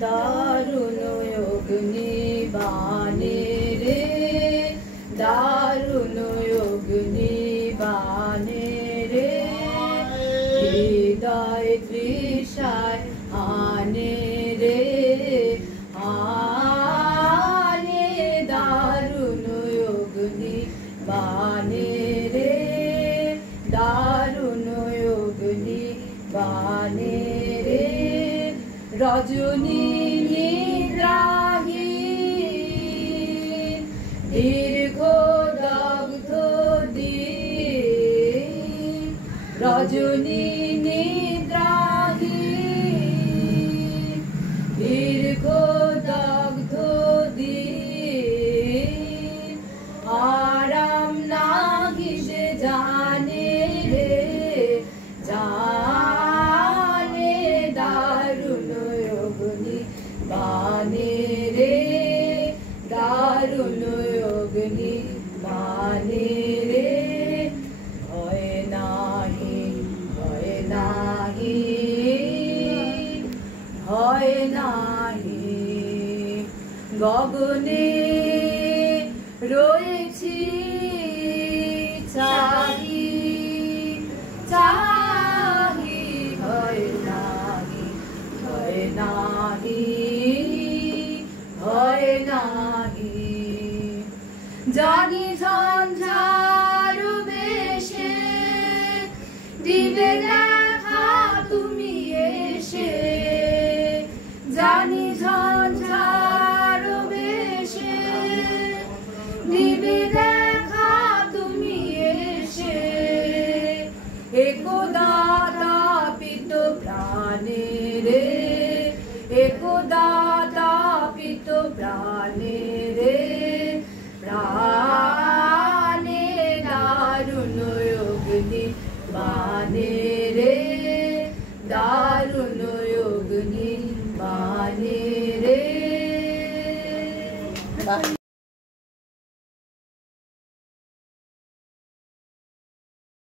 दारुण योग निबाने रे, दारुण योग निबाने रे, हृदय तृषाय आने रे, आने दारुण योग निबाने रे, दारुण योग निबाने रे। रजनी निद्राहीन दीर्घ दग्ध दिन, रजनी निद्राहीन दीर्घ दग्ध दिन, आराम नाहि से जाने रे, जाने दारुण योग निबाने रे, दारुण योग निबाने रे। भय नाही, भय नाही, भय नाही, गगने রয়েছি চাহি, চাহি, ভয় নাহি, ভয় নাহি, ভয় নাহি। জানি ঝঞ্ঝার বেশে দিবে দেখা তুমি এসে, জানি ঝঞ্ঝার বেশে দিবে দেখা তুমি এসে। একদা তাপিত প্রাণে রে, একদা তাপিত প্রাণে রে, প্রাণে দারুণ য়োগ নিবানে রে, দারুণ য়োগ নিবানে রে।